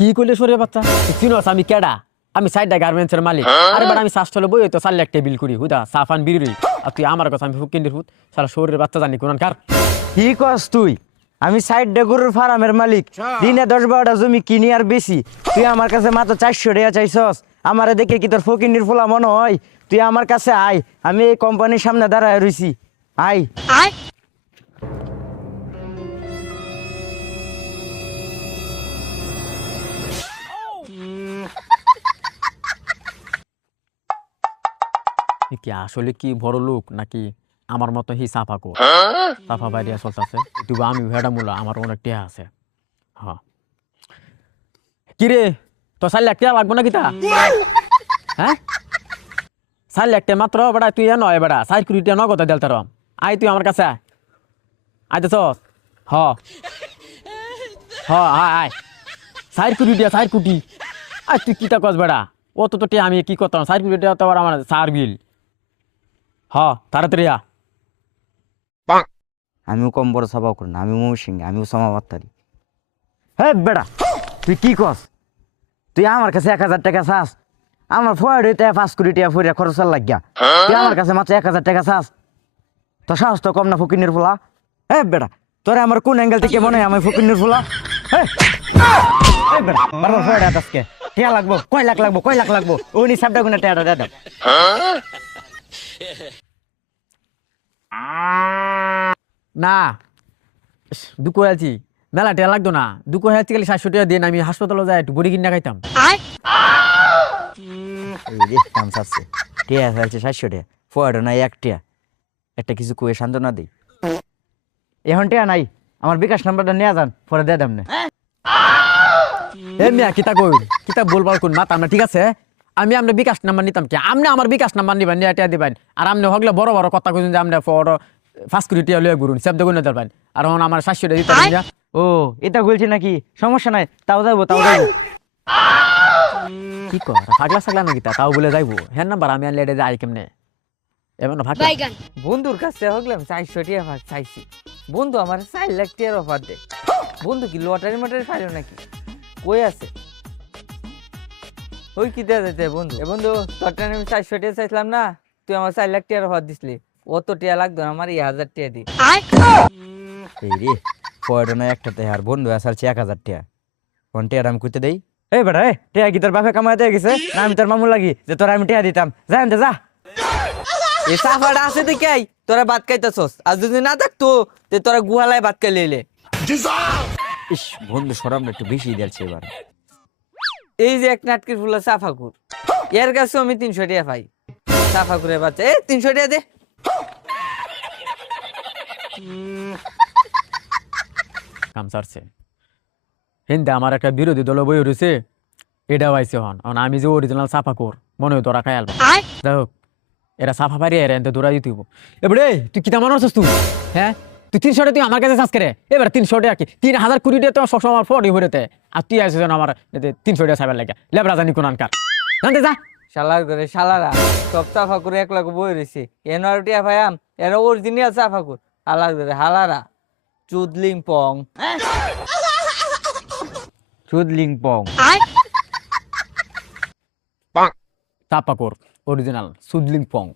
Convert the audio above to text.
কি কইলে সরে বাচ্চা চিনোস আমি কেডা আমি সাইডা গার্মেন্টসের মালিক আরে বাড়া আমি সাস্টলে বই তো চাল একটা বিল করি হুদা সাফান বিড়ি আর তুই আমার কথা আমি ফুকিন্দির ফুট সারা শরীরের বাচ্চা জানি কোন কার কি কস তুই আমি সাইড গরুর ফার্মের মালিক দিনে 10-12টা জমি কিনি আর বেশি তুই আমার কাছে মাত্র 400 টাকা চাইছস আমারে দেখে কি তোর ফকিন্দির ফুলা মনে হয় তুই আমার কাছে আয় আমি এই কোম্পানির সামনে দাঁড়ায় রইছি আয় কি আসলে কি বড় লোক নাকি আমার মতো হি সাফাকো সাফা বাইরিয়া চলতেছে তুই আমি ভেড়া মূলা আমার অনেক টিয়া আছে হ্যাঁ কিরে তো 4 লাখ টাকা লাগবো না কিতা হ্যাঁ 4 লাখ টাকা মাত্র বেড়া তুই নয় বেড়া 4 কোটি টাকা নগদ দেল তার আয় তুই আমার কাছে আয় তো হ হ আয় 4 কোটি টাকা 4 কোটি আয় তুই কিতা কস বেড়া অত তো টিয়া আমি কি করতাম 4 কোটি টাকা তো আমার সার বিল হ তাড়াতাড়ি আ আমিও কম বড় সভা করি না আমি মৌসিং আমিও সমাবাত্তারি হ্যাঁ বেড়া তুই কি কস তুই আমার কাছে 1000 টাকা চাস আমার ফয়ের 5 কোটি টাকা ফুরিয়া খরচ লাগিয়া তুই আমার কাছে মাত্র 1000 টাকা চাস তো সাহস তো কম না ফকিনের ফুলা হ্যাঁ বেড়া তোরে আমার কোন অ্যাঙ্গেল থেকে মনে হয় আমি ফকিনের ফুলা হ্যাঁ বেড়া বারবার ফয়ের আজকে টিয়া লাগবো কয় লাখ লাগবো ওই সাবটা গুনা টিয়াটা দে দাও না দুঃখ হয়েছি মেলা টিয়া লাগতো না দুঃখ হয়েছি খালি 700 টাকা দিয়ে আমি হাসপাতালে যাই একটু বড়ি কিনা খাইতাম টিয়া ফেলছে 700 টাকা ফয়ের নাই 1 টাকা একটা কিছু কুয়ে সান্ত্বনা দিই এখন টিয়া নাই আমার বিকাশ নাম্বারটা নিয়ে যান পরে দিয়ে দাম না এ মিয়া কিতা কই কিতা বলবার কোন মাতা আমরা ঠিক আছে আমি আমরা বিকাশ নাম্বার নিতাম কি আপনি আমার বিকাশ নাম্বার নিবেন নিয়ে টিয়া দিবেন আর আপনি হগলে বড় বড় কথা কইছেন যে আমরা ফর 5 কোটি টাকা লয়ে ঘুরুন শব্দ গুণ দিতে পারেন আর এখন আমার 700 টাকা দিতে পারেন ও এটা বলছি নাকি সমস্যা নাই তাও যাবো কি কর পাগলা ছাগলা নাকি তা তাও বলে যাইবো হ্যাঁ নাম্বার আমি আনলে এটা যাই কেমনে এমন ভাগলা বন্ধুর কাছে হগলাম 400 টাকা ভাগ চাইছি বন্ধু আমার 4 লাখ টাকার অফার দে বন্ধু কি লটারি মটারি ফাইলো নাকি কই আছে ওই কি দেয়া যেতে বন্ধু এ বন্ধু তোর টাইমে আমি 400 টাকা চাইছিলাম না তুই আমার 4 লাখ টাকার অফার দিছিলি অত টাকা লাগতো না আমার 1000 টাকা দি এই রে ফয়ের নাই একটাতে আর বন্ধু আসারছে 1000 টাকা কোন টিয়া আমি কইতে দেই এই বেটা এ টিয়া কি তোর বাপে কামাই দিয়ে গেছে না আমি তোর মামু লাগি যে তোর আমি টিয়া দিতাম যা আনতে যা এই সাফাটা আছে তো কি তোরা ভাত খাইতেছস আর যদি না থাকতো তে তোরা গুহালায় ভাত খাই লইলে ইস বন্ধু সরাম একটু বেশি দিয়েছে এবার এই যে এক নাটকের ফুলা সাফাকুর এর কাছে আমি 300 টাকা পাই সাফাকুরের বাচ্চা 300 টাকা দে কাম সারছে হিন্দে আমার একটা বিরোধী দল বই রয়েছে এটা পাইছে হন আমি যে অরিজিনাল সাফা কর মনে হয় তোরা খাই আলবা যাই হোক এরা সাফা পারি এরা এনতে দৌড়াই দিতে এবারে তুই কিতা মানুষ তুই হ্যাঁ তুই 300 টাকা তুই আমার কাছে চাষ করে এবার 300 টাকা কি 3000 কোটি টাকা তো সবসময় আমার ফটো ভরেতে আর তুই আসিস আমার 300 টাকা সাইবার লাগে লেবরা জানি কোন আনকার জানতে যা শালার করে শালারা সব সাফাকুর এক লাখ বই রয়েছে এনার টিয়া ভাইয়াম এরা অরিজিনাল সাফাকুর হালার করে হালারা চুদলিং পং চুদলিং পং সাফা কর অরিজিনাল সুদলিং পং